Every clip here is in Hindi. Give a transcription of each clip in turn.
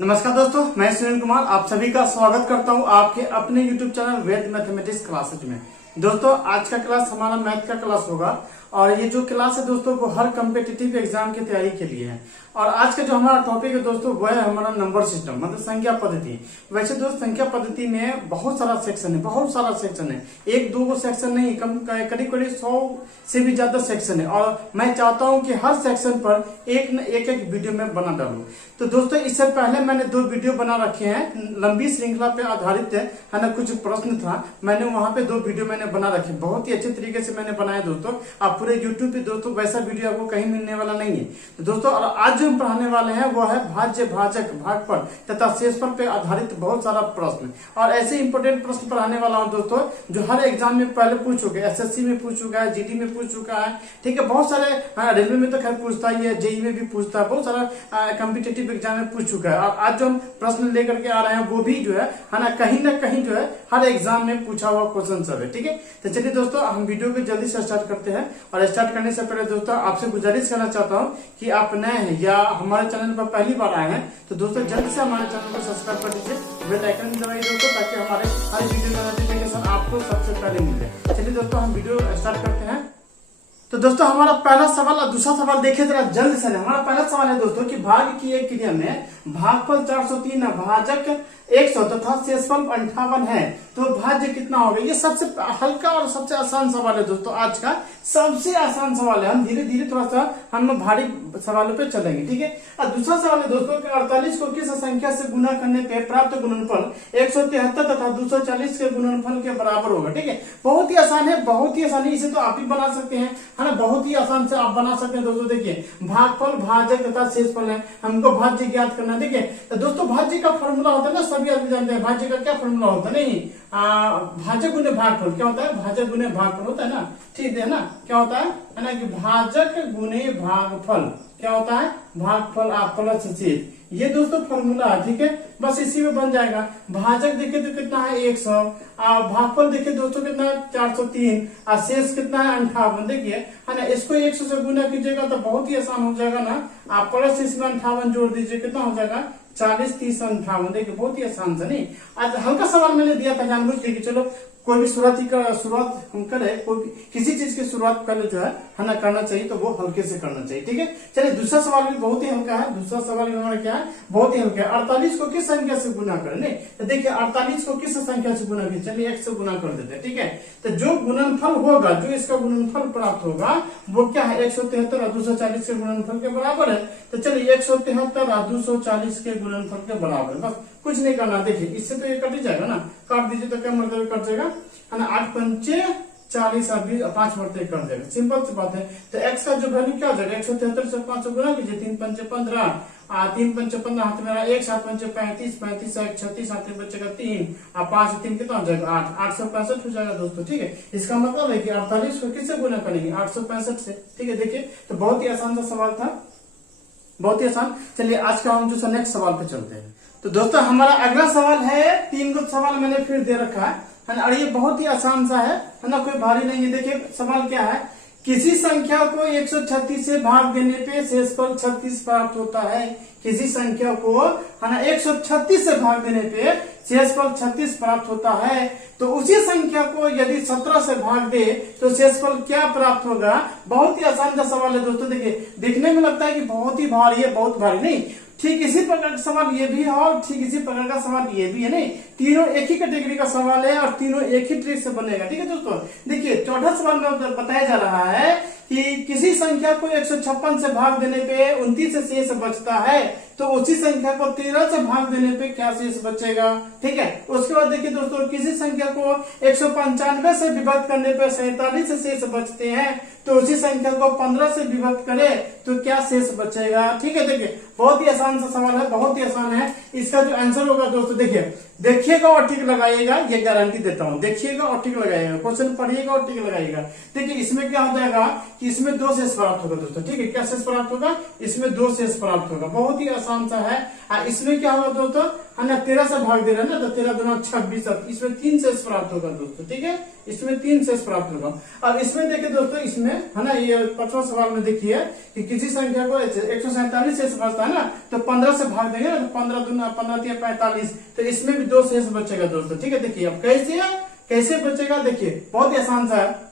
नमस्कार दोस्तों, मैं सुनील कुमार आप सभी का स्वागत करता हूं आपके अपने YouTube चैनल वेद मैथमेटिक्स क्लासेज में। दोस्तों आज का क्लास हमारा मैथ का क्लास होगा और ये जो क्लास है दोस्तों वो हर कम्पिटिटिव एग्जाम की तैयारी के लिए है। और आज का जो हमारा टॉपिक है दोस्तों वह है हमारा नंबर सिस्टम, मतलब संख्या पद्धति। वैसे दोस्त संख्या पद्धति में बहुत सारा सेक्शन है, एक दो सेक्शन नहीं, करीब 100 से भी ज्यादा सेक्शन है। और मैं चाहता हूं कि हर सेक्शन पर एक न एक वीडियो में बना डालूं। तो दोस्तों इससे पहले मैंने 2 वीडियो बना रखे हैं, लंबी श्रृंखला पे आधारित है ना, कुछ प्रश्न था, मैंने वहां पे 2 वीडियो मैंने बना रखे, बहुत ही अच्छे तरीके से मैंने बनाया दोस्तों। आप पूरे YouTube पे दोस्तों वैसा वीडियो आपको कहीं मिलने वाला नहीं है। तो दोस्तों और आज जो हम पढ़ाने वाले हैं वो है भाज्य, भाजक, भागफल तथा शेषफल पे आधारित बहुत सारा प्रश्न, और ऐसे इंपोर्टेंट प्रश्न पढ़ाने वाला हूं दोस्तों जो हर एग्जाम में पहले पूछ चुके, SSC में पूछ चुका है, GD में पूछ चुका है, ठीक है, बहुत सारे रेलवे में तो खैर पूछता ही है, JEE में भी पूछता है, बहुत सारा कॉम्पिटिटिव एग्जाम में पूछ चुका है। और आज जो हम प्रश्न लेकर के आ रहे हैं वो भी जो है ना कहीं जो है हर एग्जाम में पूछा हुआ क्वेश्चन सब है, ठीक है। तो चलिए दोस्तों हम वीडियो को जल्दी से स्टार्ट करते हैं। और स्टार्ट करने से पहले दोस्तों आपसे गुजारिश करना चाहता हूं कि आप नए हैं या हमारे चैनल पर पहली बार आए हैं तो दोस्तों जल्द से हमारे चैनल को सब्सक्राइब कर दीजिए, बेल आइकन दबाइए दोस्तों, ताकि हमारे हर वीडियो का नोटिफिकेशन आपको सबसे पहले मिले। चलिए दोस्तों हम वीडियो स्टार्ट करते हैं। तो दोस्तों हमारा पहला सवाल और दूसरा सवाल देखिए जरा जल्द से। हमारा पहला सवाल है दोस्तों कि भाग की एक क्रिया में भागफल 403 भाजक 100 तथा शेषफल 58 है तो भाज्य कितना होगा। ये सबसे हल्का और सबसे आसान सवाल है दोस्तों, आज का सबसे आसान सवाल है। हम धीरे धीरे थोड़ा सा हम भारी सवालों पे चलेंगे, ठीक है। और दूसरा सवाल है दोस्तों कि 48 को किस संख्या से गुना करने पे प्राप्त गुणनफल 173 तथा 240 के गुणनफल के बराबर होगा, ठीक है। बहुत ही आसान है, बहुत ही आसान है, इसे तो आप ही बना सकते हैं, है ना, बहुत ही आसान से आप बना सकते हैं दोस्तों। देखिए भागफल, भाजक तथा शेषफल है, हमको भाज्य ज्ञात करना है। देखिए तो दोस्तों भाज्य का फॉर्मूला होता है ना, सभी आदमी जानते हैं भाज्य का क्या फॉर्मूला होता है। नहीं भाजक गुने भागफल क्या होता है, भाजक गुने भागफल होता है ना, ठीक है ना, क्या होता है ना कि भाजक गुने भागफल क्या होता है, भागफल प्लस शेष, ये दोस्तों फॉर्मूला है, ठीक है। बस इसी में बन जाएगा। भाजक देखिए तो कितना है 100, भागफल देखिए दोस्तों कितना है 403, और शेष कितना है 58। देखिए है ना, इसको 100 से गुना कीजिएगा तो बहुत ही आसान हो जाएगा ना, आप प्लस इसमें 58 जोड़ दीजिए, कितना हो जाएगा 40, 30, 58। देखिए बहुत ही आसान था। नहीं आज हल्का सवाल मैंने दिया था जानबूझ के कि चलो कोई भी शुरुआत हम करें, कोई किसी चीज की शुरुआत पहले जो है ना करना चाहिए तो वो हल्के से करना चाहिए, ठीक है। चलिए दूसरा सवाल भी बहुत ही हल्का है, दूसरा सवाल भी हमारा क्या है, बहुत ही हल्का है। 48 को किस संख्या से गुना करें। नहीं तो देखिए 48 को किस संख्या से गुना करें, चलिए 1 से गुना कर देते हैं, ठीक है। तो जो गुणनफल होगा, जो इसका गुणनफल प्राप्त होगा वो क्या है 173 और 240 के गुणनफल के बराबर है। तो चलिए 173 और 240 के गुणनफल के बराबर, बस कुछ नहीं करना। देखिए इससे तो ये कट ही जाएगा ना, काट दीजिए तो क्या मतलब कट जाएगा, है ना, 8 पंचे 40 और 5 मरते कर देगा, सिंपल सी बात है। तो x का जो वैल्यू क्या हो जाएगा, 173 से 5 गुना कीजिए, 3 पंचे 15, 3 पंचे 15, हाथ में 1, 7 पंचे 35, 35 से 36, हाथ में बचेगा 3, और 5 से 3 कितना हो जाएगा 8, 865 हो जाएगा दोस्तों, ठीक है। इसका मतलब है कि 48 को किससे गुना करेंगे 865 से, ठीक है। देखिए तो बहुत ही आसान सा सवाल था, बहुत ही आसान। चलिए आज का हम जो नेक्स्ट सवाल पे चलते हैं। तो दोस्तों हमारा अगला सवाल है, 3 गो सवाल मैंने फिर दे रखा है ना, और ये बहुत ही आसान सा है ना, कोई भारी नहीं है। देखिए सवाल क्या है, किसी संख्या को 136 से भाग देने पे शेषफल 36 प्राप्त होता है। किसी संख्या को है ना 136 से भाग देने पे शेषफल 36 प्राप्त होता है, तो उसी संख्या को यदि 17 से भाग दे तो शेषफल क्या प्राप्त होगा। बहुत ही आसान सा सवाल है दोस्तों। देखिए देखने में लगता है कि बहुत ही भारी है, बहुत भारी नहीं, ठीक इसी प्रकार का सवाल ये भी है और ठीक इसी प्रकार का सवाल ये भी है। नहीं तीनों एक ही कैटेगरी का सवाल है और तीनों एक ही ट्रिक से बनेगा, ठीक है दोस्तों। देखिए चौथा सवाल में बताया जा रहा है कि किसी संख्या को 156 से भाग देने पे 29 से शेष बचता है, तो उसी संख्या को 13 से भाग देने पे क्या शेष बचेगा, ठीक है। उसके बाद देखिए दोस्तों किसी संख्या को 195 से विभक्त करने पे 47 से शेष बचते हैं, तो उसी संख्या को 15 से विभक्त करे तो क्या शेष बचेगा, ठीक है। देखिए बहुत ही आसान सा सवाल है, बहुत ही आसान है। इसका जो आंसर होगा दोस्तों देखिएगा और टिक लगाइएगा, ये गारंटी देता हूं। देखिएगा और टिक लगाइएगा, क्वेश्चन पढ़िएगा और टिक लगाइएगा। देखिए इसमें क्या हो जाएगा कि इसमें 2 शेष प्राप्त होगा दोस्तों। ठीक है, क्या शेष प्राप्त होगा, इसमें 2 शेष प्राप्त होगा। बहुत ही आसान सा है। इसमें क्या होगा दोस्तों, है ना, 13 से भाग दे रहा है ना, तो 13 दूना 26, इसमें 3 शेष प्राप्त होगा दोस्तों। ठीक है, इसमें 3 शेष प्राप्त होगा। अब इसमें देखिए दोस्तों, इसमें है ना, ये 5वां सवाल में देखिए कि किसी संख्या को 147 शेष बचता है ना, तो 15 से भाग देंगे ना, तो 15 दूना 15 45, तो इसमें भी 2 शेष बचेगा दोस्तों। ठीक है, देखिए अब कैसे बचेगा, देखिए बहुत ही आसान सा है,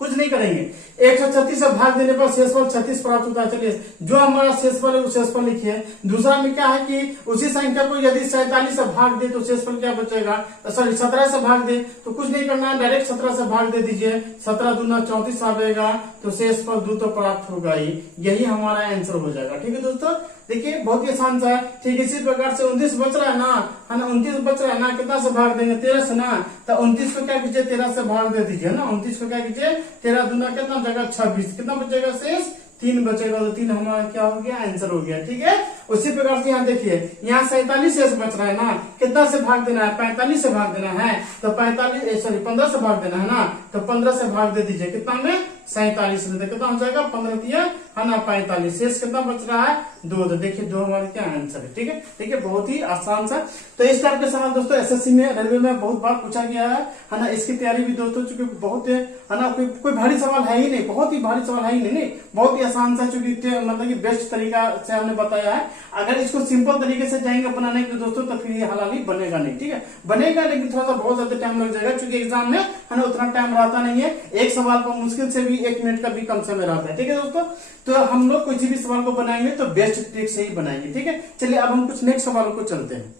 कुछ नहीं करेंगे। 136 से भाग देने पर शेषफल 36 प्राप्त होता है। चलिए, जो हमारा शेषफल है वो शेषफल लिखिए। दूसरा में क्या है कि उसी संख्या को यदि 47 से भाग दे तो शेषफल क्या बचेगा, सॉरी 17 से भाग दे तो कुछ नहीं करना है, डायरेक्ट 17 से भाग दे दीजिए। 17 दूना 34 आएगा, तो शेषफल 2 तो प्राप्त होगा ही। यही हमारा आंसर हो जाएगा। ठीक है दोस्तों, देखिए बहुत ही आसान सा है। ठीक इसी प्रकार से 29 बच रहा है ना, है ना, 29 बच रहा है ना, कितना से भाग देंगे, 13 से ना, तो 29 को क्या कीजिए, 13 से भाग दे दीजिए ना। 29 को क्या कीजिए, 13 दूना कितना बचेगा, 26, कितना बचेगा शेष, 3 बचेगा, तो 3 हमारा क्या हो गया, आंसर हो गया। ठीक है, उसी प्रकार से यहाँ देखिए, यहाँ 47 शेष बच रहा है ना, कितना से भाग देना है, 45 से भाग देना है, तो 15 से भाग देना है ना, तो 15 से भाग दे दीजिए, कितना में 47 में, तो कितना हो जाएगा, 15 दिया है ना 45, शेष कितना बच रहा है, 2, तो देखिए 2 हमारा क्या आंसर है। ठीक है, देखिए बहुत ही आसान सा। तो इस टाइप के सवाल दोस्तों एसएससी में, रेलवे में बहुत बार पूछा गया है ना। इसकी तैयारी भी दोस्तों चूंकि बहुत है ना, कोई भारी सवाल है ही नहीं, बहुत ही भारी सवाल है ही नहीं, बहुत ही आसान सा, चूंकि मतलब कि बेस्ट तरीका से हमने बताया है। अगर इसको सिंपल तरीके से जाएंगे बनाने के दोस्तों, तो फिर ये हलाली बनेगा नहीं। ठीक है, बनेगा लेकिन थोड़ा सा बहुत ज्यादा टाइम लग जाएगा, क्योंकि एग्जाम में है ना उतना टाइम रहता नहीं है। एक सवाल पर मुश्किल से भी 1 मिनट का भी कम समय रहता है। ठीक है दोस्तों, तो हम लोग किसी भी सवाल को बनाएंगे तो बेस्ट ट्रिक से ही बनाएंगे। ठीक है, चलिए अब हम कुछ नेक्स्ट सवालों को चलते हैं।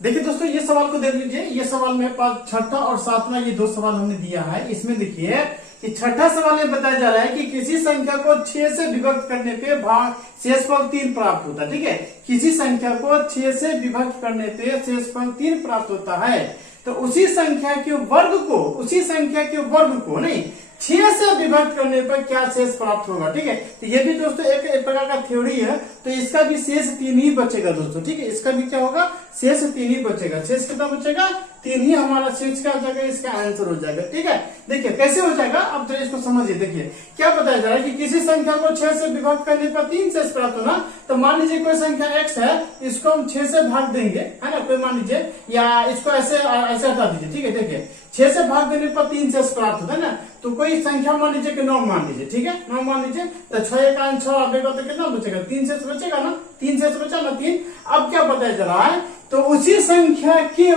देखिए दोस्तों, ये सवाल को देख लीजिए। ये सवाल मेरे पास 6ठा और 7वां ये 2 सवाल हमने दिया है। इसमें देखिए कि 6ठा सवाल में बताया जा रहा है कि किसी संख्या को 6 से विभक्त करने पे भाग शेषफल 3 प्राप्त होता है। ठीक है, किसी संख्या को 6 से विभक्त करने पे शेषफल 3 प्राप्त होता है, तो उसी संख्या के वर्ग को नहीं 6 से विभक्त करने पर क्या शेष प्राप्त होगा। ठीक है, तो ये भी दोस्तों एक प्रकार का थ्योरी है, तो इसका भी शेष 3 ही बचेगा दोस्तों। ठीक है, इसका भी क्या होगा, शेष 3 ही बचेगा। शेष कितना बचेगा, 3 ही हमारा शेष क्या हो जाएगा, इसका आंसर हो जाएगा। ठीक है, देखिए कैसे हो जाएगा, अब जरा इसको समझिए। देखिए क्या बताया जा रहा है कि किसी संख्या को 6 से विभक्त करने पर 3 शेष प्राप्त होना। तो मान लीजिए कोई संख्या x है, इसको हम 6 से भाग देंगे, है ना, कोई मान लीजिए, या इसको ऐसे हटा दीजिए। ठीक है, देखिए 6 से भाग देने पर 3 शेष प्राप्त होता है ना, तो कोई संख्या मान लीजिए कि 9 मान लीजिए। ठीक है, 9 मान लीजिए, तो 6 1 6 आएगा, तो कितना बचेगा, 3 शेष बचेगा ना, 3 शेष बचा ना 3। अब क्या बताया जा रहा है, तो उसी संख्या के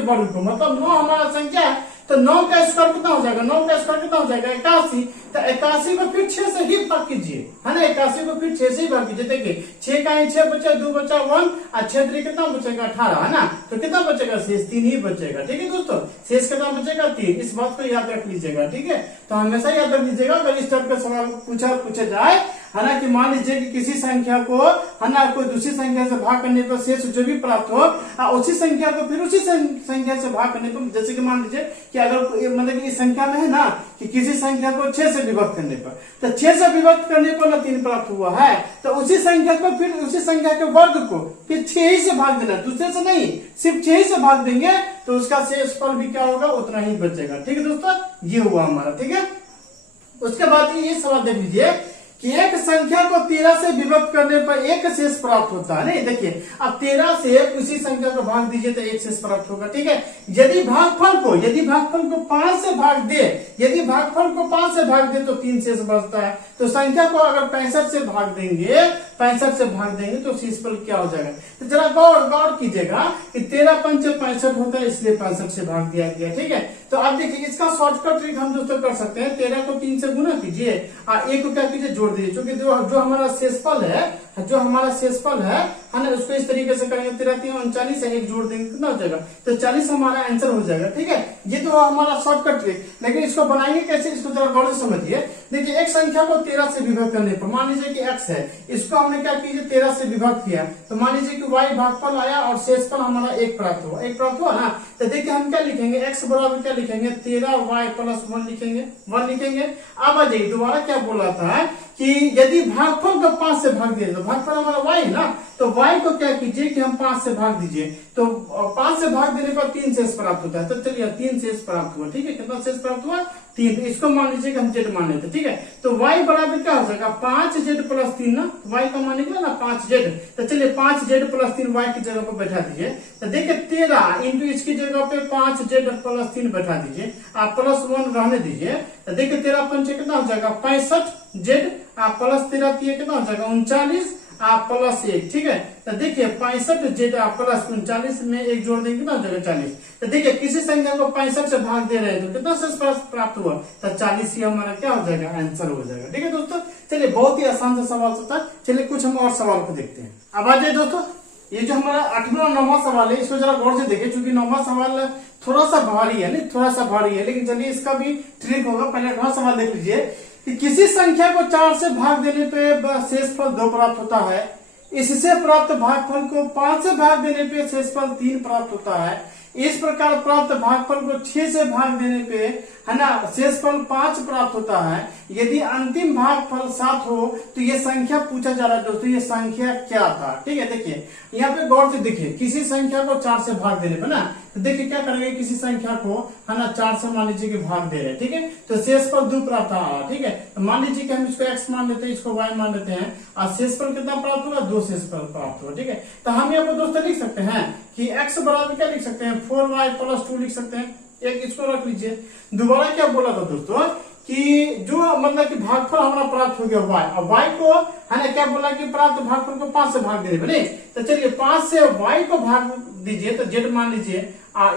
वर्ग को मतलब 9 हमारा संख्या है, तो 9 का स्क्वायर कितना हो जाएगा, 9 का स्क्वायर कितना हो जाएगा, 81। तो 81 को फिर 6 से ही भाग कीजिए, है ना, 81 को फिर 6 से ही भाग कीजिए। देखिए 6 का 6 बचा, 2 बचा 1, और 6 3 कितना बचेगा 18, है ना, तो कितना बचेगा, शेष 3 ही बचेगा। ठीक है दोस्तों, शेष कितना बचेगा, 3। इस बात को याद रख लीजिएगा। ठीक है, तो हमेशा याद रख लीजिएगा, अगर इस टाइप का सवाल पूछा जाए, है ना, कि मान लीजिए कि किसी संख्या को, है ना, कोई दूसरी संख्या से भाग करने पर शेष जो भी प्राप्त हो, उसी संख्या को फिर उसी संख्या से भाग करने पर, जैसे कि मान लीजिए कि अगर मतलब कि इस संख्या में है ना कि किसी संख्या को 6 से विभक्त करने पर, तो 6 से विभक्त करने पर ना 3 प्राप्त हुआ है, तो उसी संख्या को फिर उसी संख्या के वर्ग को फिर 6 ही से भाग देना, दूसरे से नहीं, सिर्फ 6 ही से भाग देंगे, तो उसका शेषफल भी क्या होगा, उतना ही बचेगा। ठीक है दोस्तों, ये हुआ हमारा। ठीक है, उसके बाद ये सवाल देख लीजिए कि एक संख्या को 13 से विभक्त करने पर 1 शेष प्राप्त होता है। नहीं, देखिए अब 13 से उसी संख्या को भाग दीजिए तो 1 शेष प्राप्त होगा। ठीक है, यदि भागफल को 5 से भाग दे, तो 3 शेष बचता है। तो संख्या को अगर 65 से भाग देंगे तो शेषफल क्या हो जाएगा। तो जरा गौर कीजिएगा कि 13 पंच 65 होता है, इसलिए 65 से भाग दिया गया। ठीक है, तो अब देखिए इसका शॉर्टकट ट्रिक हम दोस्तों कर सकते हैं। 13 को 3 से गुना कीजिए और 1 को क्या कीजिए, जोड़ दीजिए, क्योंकि जो हमारा शेषफल है ना, उसको इस तरीके से करेंगे, 13 3 39 है, 1 जोड़ देंगे, कितना हो जाएगा, तो 40 हमारा आंसर हो जाएगा। ठीक है, ये तो हमारा शॉर्टकट ट्रिक। लेकिन इसको बनाएंगे कैसे, इसको जरा गौर से समझिए। देखिए एक संख्या को 13 से विभक्त करने पर, मान लीजिए कि x है, इसको हमने क्या कीजिए 13 से विभक्त किया, तो मान लीजिए कि y भागफल आया और शेषफल हमारा 1 प्राप्त हुआ ना। तो देखिए हम क्या लिखेंगे, x बराबर क्या लिखेंगे, 13y प्लस 1 लिखेंगे। अब आ जाइए, दोबारा क्या बोला था कि यदि भागफल को 5 से भाग दिया, तो भागफल हमारा y है ना, तो y को क्या कीजिए कि हम 5 से भाग दीजिए, तो 5 से भाग देने पर 3 शेष प्राप्त होता है। तो चलिए 3 शेष प्राप्त हुआ। ठीक है, कितना शेष प्राप्त हुआ, 3, तो इसको मान लीजिए कि हम जेड मान लेते, ठीक है। तो y बराबर क्या हो जाएगा 5z प्लस 3 ना, y का मान निकला ना 5z, तो चलिए 5z प्लस 3 y की जगह पर बैठा दीजिए। तो देखिए 13 इंटू इसकी जगह पे 5z प्लस 3 बैठा दीजिए, आप प्लस 1 रहने दीजिए। तो देखिए 13 पंचे कितना हो जाएगा 65z, आप प्लस 13 कितना हो जाएगा 39, आप प्लस 1, ठीक है। तो देखिए 65z आप प्लस 39 में 1 जोड़ देंगे कितना हो जाएगा 40। तो देखिए किसी संख्या को 65 से भाग दे रहे हैं तो कितना शेष प्राप्त हुआ, तो 40 ही हमारा क्या हो जाएगा आंसर हो जाएगा, ठीक है दोस्तों। चलिए बहुत ही आसान सा सवाल होता है। चलिए कुछ हम और सवाल को देखते हैं। अब आ जाए दोस्तों, ये जो हमारा 8वां और 9वां सवाल है इसको जरा गौर से देखिए, क्योंकि 9वां सवाल थोड़ा सा भारी है, नहीं थोड़ा सा भारी है, लेकिन चलिए इसका भी ट्रिक होगा। पहले 8वां सवाल देख लीजिए कि किसी संख्या को 4 से भाग देने पे शेषफल 2 प्राप्त होता है, इससे प्राप्त भागफल को 5 से भाग देने पे शेषफल 3 प्राप्त होता है, इस प्रकार प्राप्त भागफल को 6 से भाग देने पे है ना शेषफल 5 प्राप्त होता है। यदि अंतिम भागफल 7 हो तो ये संख्या पूछा जा रहा है दोस्तों, ये संख्या क्या था, ठीक है। देखिए यहाँ पे गौर से देखिए, किसी संख्या को 4 से भाग देने पे ना, तो देखिए क्या करेंगे, किसी संख्या को है ना 4 से मान लीजिए कि भाग दे रहे हैं, ठीक है। तो शेषफल 2 प्राप्त आ रहा, ठीक है। तो मान लीजिए कि हम इसको x मान लेते हैं, इसको y मान लेते हैं, और शेषफल कितना प्राप्त होगा 2 शेषफल प्राप्त होगा, ठीक है। तो हम यहाँ पर दोस्तों लिख सकते हैं कि x बराबर क्या लिख सकते हैं 4y प्लस 2 लिख सकते हैं, एक इसको रख लीजिए। दोबारा क्या बोला था दोस्तों कि जो मतलब कि भागफल हमारा प्राप्त हो गया y, और y को है ना क्या बोला कि प्राप्त भागफल को 5 से भाग देने बने। तो चलिए 5 से y को भाग दीजिए, तो z मान लीजिए,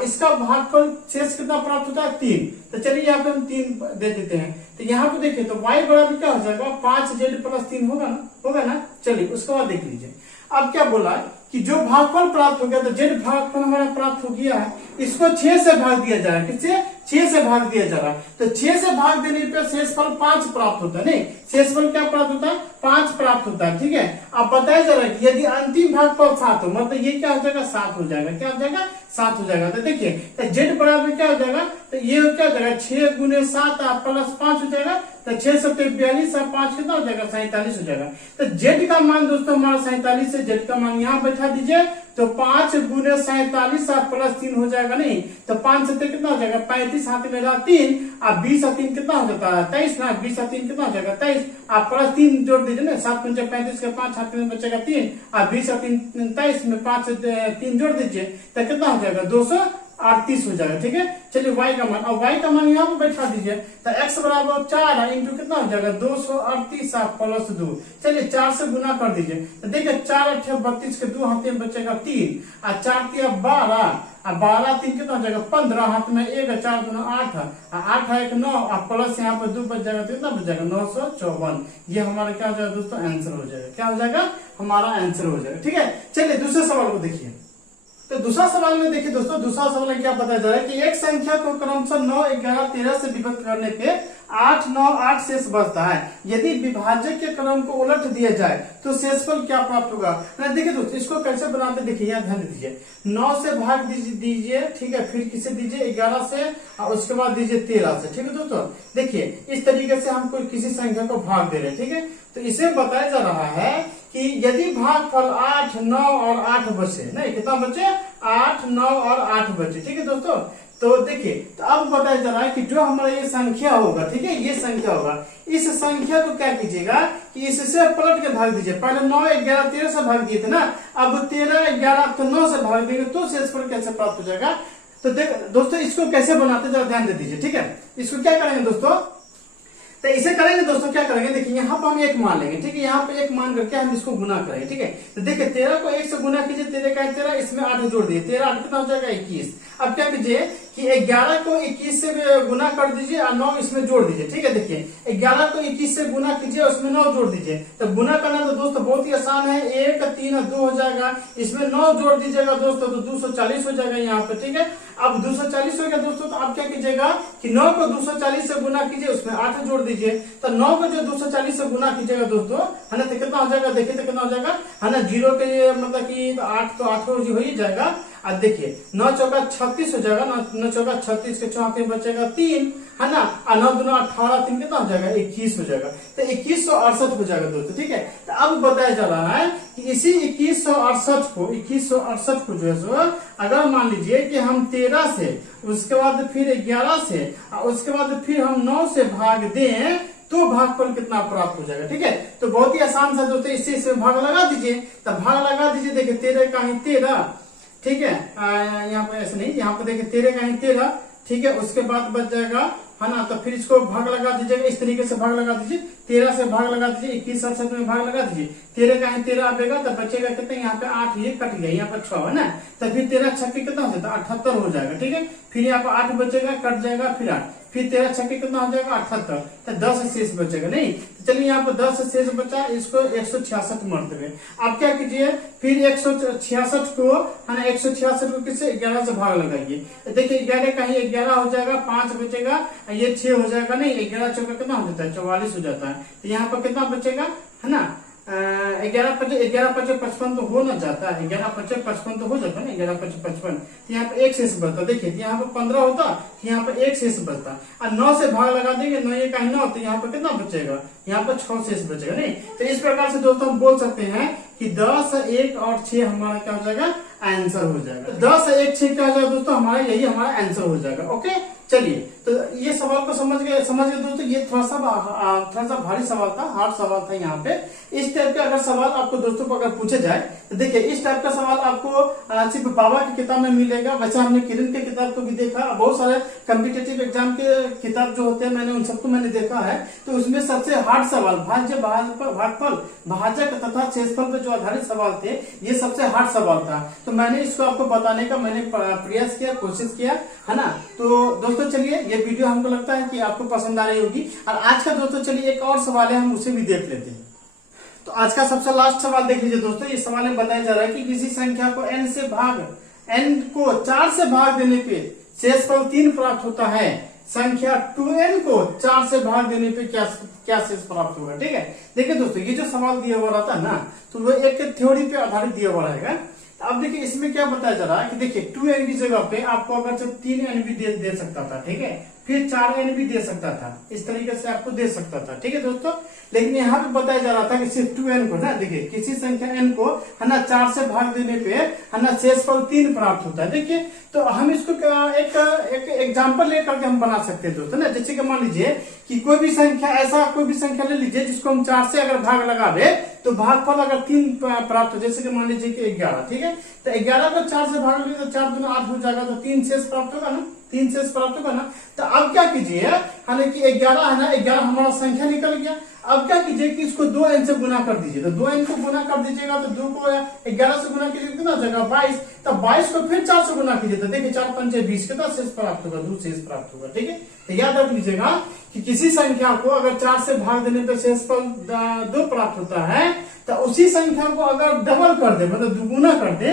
इसका भागफल शेष कितना प्राप्त होता है 3। तो चलिए यहाँ पे हम 3 दे देते हैं। तो यहाँ पे देखिए तो y बराबर क्या हो जाएगा 5z प्लस 3 होगा ना। चलिए उसके बाद देख लीजिए, अब क्या बोला कि जो भागफल प्राप्त हो गया, तो z भागफल हमारा प्राप्त हो गया है, इसको 6 से भाग दिया जा रहा है, किससे 6 से भाग दिया जा रहा है। तो 6 से भाग देने पर शेषफल 5 प्राप्त होता है, नहीं शेषफल क्या प्राप्त होता है 5 प्राप्त होता है, ठीक है। अब बताया जा रहा है कि यदि अंतिम भागफल 7 हो, मतलब ये क्या हो जाएगा 7 हो जाएगा, क्या हो जाएगा 7 हो जाएगा। तो देखिए तो z बराबर क्या हो जाएगा, तो ये क्या हो जाएगा 6 गुने 7 प्लस 5 हो जाएगा, तो 6 7 42 और 5 कितना हो जाएगा 47 हो जाएगा। तो z का मान दोस्तों हमारा 47 है, z का मान यहाँ बैठा दीजिए, तो 5 गुने 47 प्लस 3 हो जाएगा, नहीं तो 5 से कितना हो जाएगा 35, हाथ में रहा 3, अब 20 और 3 कितना हो जाता है 23 ना, 20 और 3 कितना हो जाएगा 23, आप प्लस 3 जोड़ दीजिए ना, 7 पंचे 35 के 5 हाथ में बचेगा 3, और 20 और 3 23 में 5 3 जोड़ दीजिए, तो कितना हो जाएगा 238 हो जाएगा, ठीक है। चलिए y का मान, अब y का मान यहाँ पे बैठा दीजिए, तो x बराबर 4 इंटू कितना हो जाएगा 238 प्लस 2। चलिए 4 से गुना कर दीजिए, तो देखिए 4 8 32 के 2 हाथ में बचेगा 3, और 4 3 12, और 12 3 कितना हो जाएगा 15, हाथ में 1 4 2 8, 8 1 9, और प्लस यहाँ पे 2 बच जाएगा, तो कितना बच जाएगा 954। ये हमारा क्या हो जाएगा दोस्तों आंसर हो जाएगा, क्या हो जाएगा हमारा आंसर हो जाएगा, ठीक है। चलिए दूसरे सवाल को देखिए। तो दूसरा सवाल में देखिए दोस्तों, दूसरा सवाल में क्या बताया जा रहा है कि एक संख्या को क्रमशः 9 11 13 से विभक्त करने पे 8 9 8 शेष बचता है, यदि विभाजक के क्रम को उलट दिया जाए तो शेषफल क्या प्राप्त होगा। देखिए दोस्तों इसको कैसे बनाते देखिए, यहाँ ध्यान दीजिए, 9 से भाग दीजिए, ठीक है, फिर किसे दीजिए 11 से, और उसके बाद दीजिए 13 से, ठीक है दोस्तों। देखिए इस तरीके से हम कोई किसी संख्या को भाग दे रहे हैं, ठीक है। तो इसे बताया जा रहा है कि यदि भागफल 8 9 और 8 बचे, नहीं कितना बचे 8 9 और 8 बचे, ठीक है दोस्तों। तो देखिए तो अब बताया जा रहा है कि जो हमारा ये संख्या होगा, ठीक है, ये संख्या होगा, इस संख्या को क्या कीजिएगा कि इससे पलट के भाग दीजिए। पहले 9 11 13 से भाग दिए थे ना, अब 13 11 तो 9 से भाग देंगे तो शेषफल कैसे प्राप्त हो जाएगा। तो दोस्तों इसको कैसे बनाते जरा ध्यान दे दीजिए, ठीक है। इसको क्या करेंगे दोस्तों, तो इसे करेंगे दोस्तों, क्या करेंगे देखिए यहाँ पर हम 1 मान लेंगे, ठीक है, यहाँ पे 1 मान करके हम इसको गुना करेंगे, ठीक है। तो देखिए 13 को 1 से गुना कीजिए, 13 का 13, इसमें 8 जोड़ दिए, 13 8 कितना हो जाएगा 21। अब क्या कीजिए कि 11 को 21 से गुना कर दीजिए और 9 इसमें जोड़ दीजिए, ठीक है। देखिए 11 को 21 से गुना कीजिए, उसमें 9 जोड़ दीजिए, तो गुना करना तो दोस्तों बहुत ही आसान है, 1 3 2 हो जाएगा, इसमें 9 जोड़ दीजिएगा दोस्तों तो 240 हो जाएगा यहाँ पे, ठीक है। अब 240 हो गया दोस्तों, तो आप क्या कीजिएगा कि 9 को 240 से गुना कीजिए, उसमें 8 जोड़ दीजिए, तो 9 को जो 240 से गुना कीजिएगा दोस्तों, है ना, तो कितना हो जाएगा देखिए, तो कितना हो जाएगा है ना, 0 के मतलब कि 8 तो 8 हो ही जाएगा, अब देखिए 9 चौका 36 हो जाएगा, 9 चौका 36 के 4 3 बचेगा 3, है ना, और 9 दूना 18, 3 कितना हो जाएगा 21 हो जाएगा, तो 2168 हो जाएगा दोस्तों। ठीक है, तो अब बताया जा रहा है कि इसी 2168 को जो है सो अगर मान लीजिए कि हम 13 से, उसके बाद फिर 11 से, और उसके बाद फिर हम 9 से भाग दें तो भागफल कितना प्राप्त हो जाएगा। ठीक है, तो बहुत ही आसान सा दोस्तों, इससे इसमें भाग लगा दीजिए, तो भाग लगा दीजिए। देखिए 13 का ही 13, ठीक है, यहाँ पे ऐसे नहीं, यहाँ पे देखिए 13 का ही 13, ठीक है, उसके बाद बच जाएगा, है ना, तो फिर इसको भाग लगा दीजिएगा, इस तरीके से भाग लगा दीजिए, 13 से भाग लगा दीजिए, 2168 में भाग लगा दीजिए, 13 का ही 13 आएगा तो बचेगा कितना, यहाँ पे 8 ये कट गया, यहाँ पे 6 है ना, तो फिर 13 छक्के कितना हो जाता है 78 हो जाएगा। ठीक है, फिर यहाँ पे 8 बचेगा, कट जाएगा, फिर 8, फिर 13 छक्के कितना हो जाएगा 78, तो 10 शेष बचेगा नहीं, तो चलिए यहाँ पे 10 शेष बचा, इसको 166 मरतबे। आप क्या कीजिए, फिर 166 को, है ना, 166 को किससे 11 से भाग लगाइए, देखिए 11 का ही 11 हो जाएगा, 5 बचेगा, ये 6 हो जाएगा नहीं, 11 चौका कितना हो जाता है 44 हो जाता है, तो यहाँ पर कितना बचेगा, है ना, 11 पचे 55 तो हो ना जाता है, 11 पचे 55 तो हो जाता है ना, 11 पचे 55, तो यहाँ पे एक शेष बचता, देखिए यहाँ पे 15 होता, यहाँ पे एक शेष बचता, और 9 से भाग लगा देंगे, 9 ये का 9, तो यहाँ पे कितना बचेगा, यहाँ पे 6 शेष बचेगा नहीं। तो इस प्रकार से दोस्तों हम बोल सकते हैं कि 10, 1 और 6 हमारा क्या हो जाएगा, आंसर हो जाएगा। 10, 1, 6 क्या हो जाएगा दोस्तों, हमारा यही हमारा आंसर हो जाएगा। ओके, चलिए, तो ये सवाल को समझ गए दोस्तों, ये थोड़ा सा भारी सवाल था, हार्ड सवाल था। यहाँ पे इस टाइप का अगर सवाल आपको दोस्तों को अगर पूछे जाए तो देखिए इस टाइप का सवाल आपको सिर्फ बाबा की किताब में मिलेगा। वैसे हमने किरण के किताब को भी देखा, बहुत सारे कम्पिटेटिव एग्जाम के किताब जो होते हैं मैंने उन सबको मैंने देखा है, तो उसमें सबसे हार्ड सवाल भाज्य, भागफल, भाजक तथा शेषफल पे जो आधारित सवाल थे, ये सबसे हार्ड सवाल था। तो मैंने इसको आपको बताने का मैंने प्रयास किया, कोशिश किया, है ना। तो दोस्तों चलिए, ये वीडियो हमको लगता है कि आपको पसंद आ रही होगी। और आज का दोस्तों चलिए एक और सवाल है, हम उसे भी देख लेते हैं। तो आज का सबसे लास्ट सवाल देख लीजिए दोस्तों। इस सवाल में बताया जा रहा है कि किसी संख्या को n को 4 से भाग देने पे शेषफल 3 प्राप्त होता है, संख्या 2n को 4 से भाग देने पे क्या शेष प्राप्त होगा। ठीक है, देखिए दोस्तों, ये जो सवाल दिया हुआ रहता है ना, तो वो एक थ्योरी पे आधारित दिया हुआ रहेगा। अब देखिए इसमें क्या बताया जा रहा है कि देखिए 2n की जगह पे आपको अगर से 3n भी दे सकता था, ठीक है, फिर 4n भी दे सकता था, इस तरीके से आपको दे सकता था। ठीक है दोस्तों, लेकिन यहाँ पे बताया जा रहा था कि सिर्फ 2n को ना, देखिए किसी संख्या n को, है ना, 4 से भाग देने पे, है ना, शेषफल 3 प्राप्त होता है। देखिए, तो हम इसको एक एग्जाम्पल लेकर के हम बना सकते हैं दोस्तों ना। जैसे कि मान लीजिए कि कोई भी संख्या ले लीजिए जिसको हम 4 से अगर भाग लगा दे तो भागफल अगर 3 प्राप्त हो, जैसे कि मान लीजिए कि 11, ठीक है, तो 11 को 4 से भाग लीजिए तो 4 दूना 8 हो जाएगा, तो 3 शेष प्राप्त होगा ना, 3 शेष प्राप्त होगा ना। तो अब क्या कीजिए, हालांकि 11 है ना, 11 हमारा संख्या निकल गया। अब क्या कीजिए कि इसको 2n से गुना कर दीजिए, तो 2n को गुना कर दीजिएगा तो 2 को 11 से गुना कीजिए कितना हो जाएगा 22, तो 22 को फिर 4 से गुना कीजिए, तो देखिए 4 पंचे 20, कितना शेष प्राप्त होगा, 2 शेष प्राप्त होगा। ठीक है, तो याद रख लीजिएगा कि किसी संख्या को अगर 4 से भाग देने पर शेषफल 2 प्राप्त होता है, तो उसी संख्या को अगर डबल कर दे, मतलब दुगुना कर दे,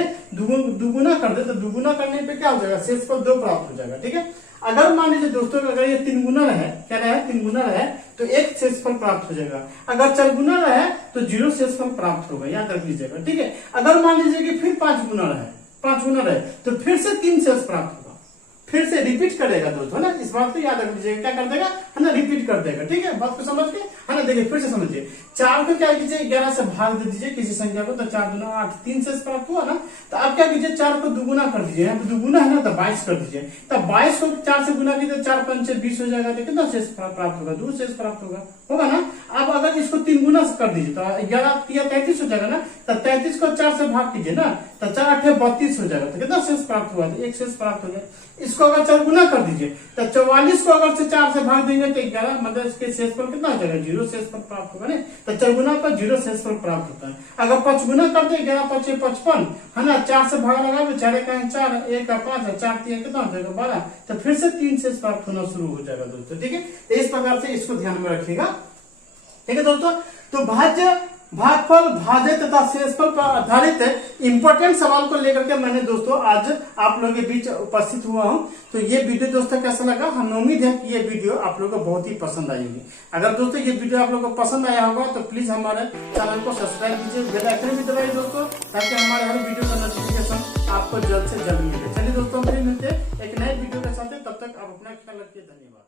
तो दुगुना करने पे क्या हो जाएगा, शेषफल 2 प्राप्त हो जाएगा। ठीक है, अगर मान लीजिए दोस्तों अगर ये 3 गुना रहे, क्या रहे, 3 गुना रहे तो 1 शेषफल प्राप्त हो जाएगा, अगर 4 गुना रहे तो 0 शेषफल प्राप्त होगा, याद रख लीजिएगा। ठीक है, अगर मान लीजिए कि फिर 5 गुना रहे तो फिर से 3 शेष प्राप्त होगा, फिर से रिपीट करेगा दोस्तों ना, इस बात को याद रख लीजिएगा, क्या कर देगा, है ना, रिपीट कर देगा। ठीक है, बात को समझ के, है ना। देखिए फिर से समझिए, 4 को क्या कीजिए 11 से भाग दे दीजिए किसी संख्या को, तो 4 दूना 8, 3 शेष प्राप्त हुआ ना। तो आप क्या कीजिए 4 को दुगुना कर दीजिए, यहाँ पे दुगुना है ना, तो 22 कर दीजिए, तो 22 को 4 से गुना कीजिए, 4 पंचे 20 हो जाएगा, तो कितना शेष प्राप्त होगा, 2 शेष प्राप्त होगा ना। अब अगर इसको 3 गुना से कर दीजिए तो 11 33 हो जाएगा ना, तो 33 को 4 से भाग कीजिए ना, तो 4 8 32 हो जाएगा, तो कितना शेष प्राप्त हुआ, तो 1 शेष प्राप्त हो गया। इसको अगर 4 गुना कर दीजिए तो 44 को अगर से 4 से भाग देंगे तो 11, मतलब इसके शेषफल कितना हो जाएगा, 0 शेषफल प्राप्त होगा ना। तो 4 गुना पर 0 शेषफल प्राप्त होता है। अगर 5 गुना कर दे, 11 5 55, है ना, 4 से भाग लगा तो 4 का 4, 1 का 5, 4 3 कितना हो जाएगा 12, तो फिर से 3 शेष प्राप्त होना शुरू हो जाएगा दोस्तों। ठीक है, इस प्रकार से इसको ध्यान में रखिएगा। ठीक है दोस्तों, तो भाज्य भागफल, भाज्य तथा शेषफल पर आधारित इंपॉर्टेंट सवाल को लेकर के मैंने दोस्तों आज आप लोगों के बीच उपस्थित हुआ हूं। तो ये वीडियो दोस्तों कैसा लगा, हमें उम्मीद है कि ये वीडियो आप लोगों को बहुत ही पसंद आई होगी। अगर दोस्तों ये वीडियो आप लोगों को पसंद आया होगा तो प्लीज हमारे चैनल को सब्सक्राइब कीजिए, बेल आइकन भी दबाइए दोस्तों, ताकि हमारे हर वीडियो का नोटिफिकेशन आपको जल्द से जल्द मिले। चलिए दोस्तों, फिर मिलते हैं एक नए वीडियो के साथ, तब तक आप अपना ख्याल रखिए। धन्यवाद।